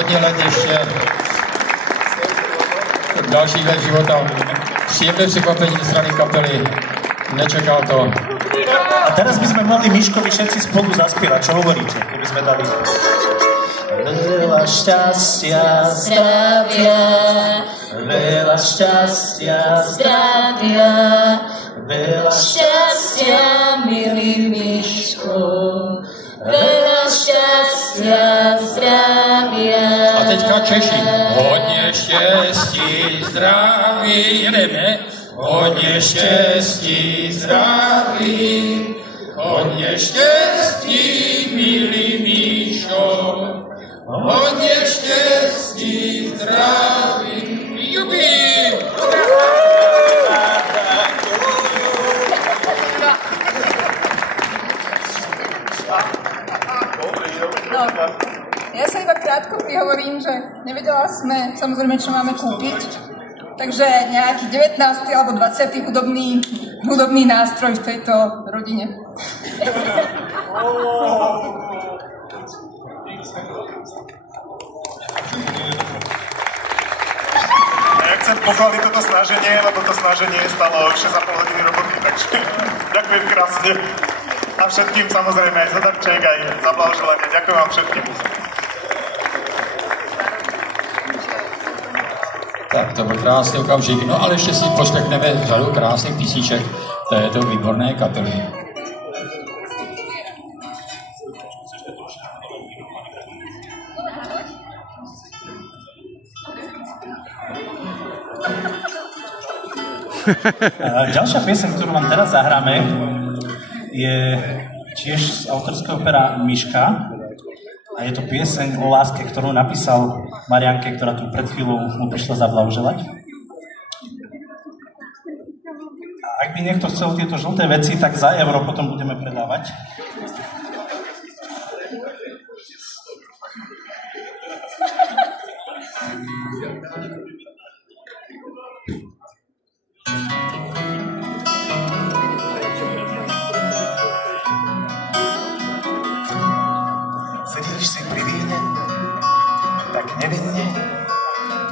hodně let ještě dalších let života. Příjemné překvapení ze strany kapely. Nečekal to. A teraz by sme mohli Miškovi všetci spolu zaspievať. Čo hovoríte, keby sme dali? Veľa šťastia, zdravia, veľa šťastia, zdravia, veľa šťastia, milý Miško, veľa šťastia, zdravia. A teďka Češi. Hodně štěstí, zdraví, jedeme. Hodně štěstí, zdraví, hodně štěstí, milý Míšo. Hodně štěstí, zdraví, jubi! No, ja sa iba krátko prihovorím, že nevedela sme samozrejme, čo máme kúpiť. Takže nejaký 19. alebo 20. hudobný nástroj v tejto rodine. Ja chcem pochváliť toto snaženie, lebo to snaženie stalo 6,5 hodiny roboty, takže ďakujem krásne. A všetkým samozrejme aj za darček, aj za blahoželanie. Ďakujem vám všetkým. Tak to byl krásný okamžik. No ale ještě si poštekneme řadu krásných písniček této výborné kapely. Ďalšia pieseň, ktorú vám teraz zahráme, je tiež z autorského pera Miška. A je to pieseň o láske, ktorú napísal Marianke, ktorá tu pred chvíľou mu prišla zablahoželať. A ak by niekto chcel tieto žlté veci, tak za euro potom budeme predávať.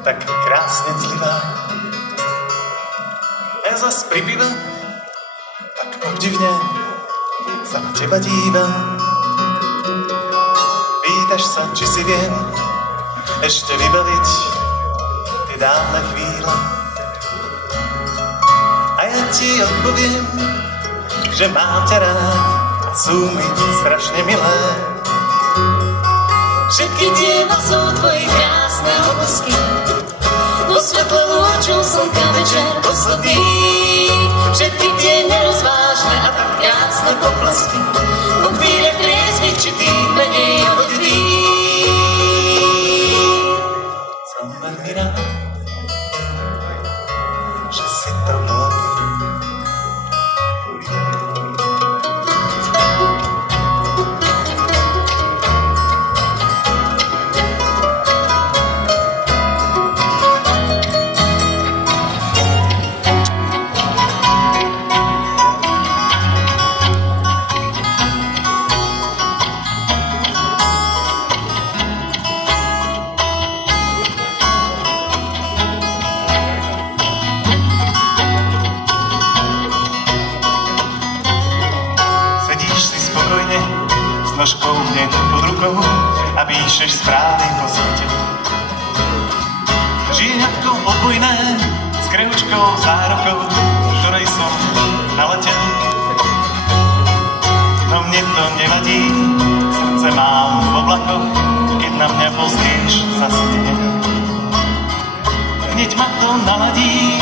Tak krásne ctlivá. Ja zas pri pive, tak obdivne sa na teba dívam. Pýtaš sa, či si viem ešte vybaviť tie dávne chvíle. A ja ti odpoviem, že mám ťa rád a sú mi strašne milé. Všetky tie sú tvoje krásne odlesky, vo svetle lúču slnka večer posledný. Všetky tie nerozvážne a tak krásne poplesky, po chvíľach triezvych či tým menej odvedých. Som veľmi rád, že si to bola ty. Nožkou hneď pod rukou a píšeš správy po svete. Žijatko obojné s kreučkou zárokou, ktorej som naletel. No mne to nevadí, srdce mám v oblakoch, keď na mňa pozrieš zase deň. Hneď ma to naladí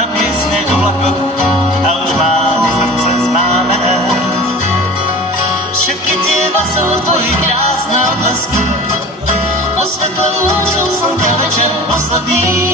na piesne o vlakoch a už mám srdce zmámené. Všetky tie sú tvoje krásne odlesky, po svetle lúču slnka večer posledný.